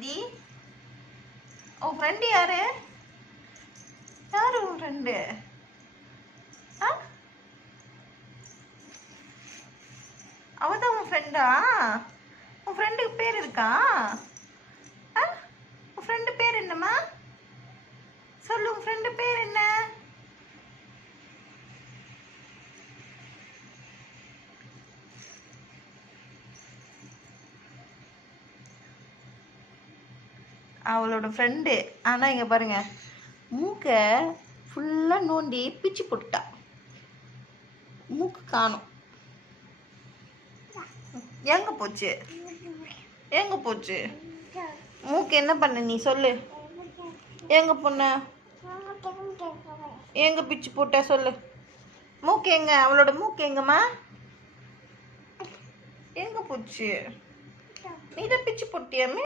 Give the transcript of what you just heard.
நிதி? உன் ஃப்ரெண்டு யாரு? யாரு உன் ஃப்ரெண்டு? அவதான் உன் ஃப்ரெண்டா? உன் ஃப்ரெண்டுக்கு பேர் இருக்கா? உன் ஃப்ரெண்டு பேர் என்னம்மா? சொல்லு, உன் ஃப்ரெண்டு பேர் என்ன? அவளோட ஃப்ரெண்டு. ஆனா இங்க பாருங்க, மூக்க ஃபுல்லா நோண்டி பிச்சு போட்டுட்டா. மூக்கு காணும். எங்க போச்சு? எங்க போச்சு? மூக்கு என்ன பண்ண நீ சொல்லு. எங்க பொண்ண எங்க பிச்சு போட்ட சொல்லு. மூக்கு எங்க? அவளோட மூக்கு எங்கம்மா? எங்க போச்சு? நீ தான் பிச்சு போட்டியாமே.